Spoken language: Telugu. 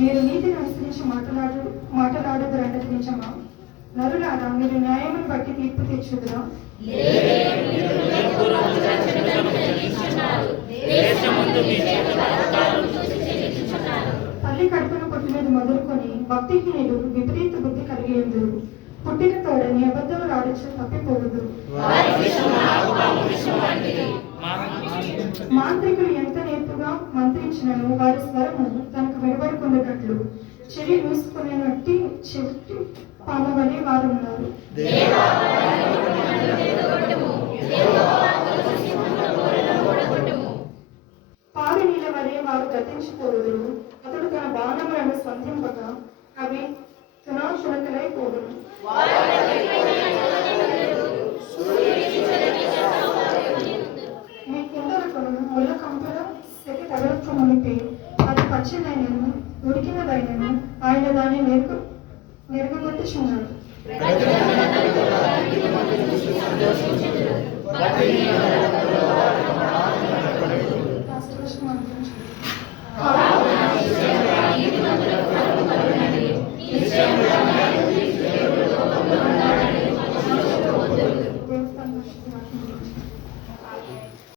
మీరు నీతిని అనుసరించి మాట్లాడదురన్నది నిజమా? నరులారా, మీరు న్యాయమును బట్టి తీర్పు తెచ్చుదురా? తల్లి కడుపున పుట్టినది మొదలుకొని భక్తిహీనులు విపరీత బుద్ధి కలిగి ఉందరు. పుట్టిన తోడని అబద్ధములు ఆడించ తప్పిపోవద్దు. మాంత్రికులు ఎంత నేర్పుగా మంత్రించినను వారి స్వరము తనకు వినబడుకున్నట్లు చెవి మూసుకునేనట్టి చెవిటి పాము వలె వారు ఉన్నారు. పాడి నీళ్ళ వలె వారు గతించిపోదురు. అతడు తన బాణములను స్పందింపగా అవి తునాతునకలైపోదురు. మీ కుండలకును ముళ్ళ కంపల సెటి తగలక మునిపి అది పచ్చిదైనను ఉడికినదైనను ఆయన దాన్ని నెరగగొట్టుచున్నాడు.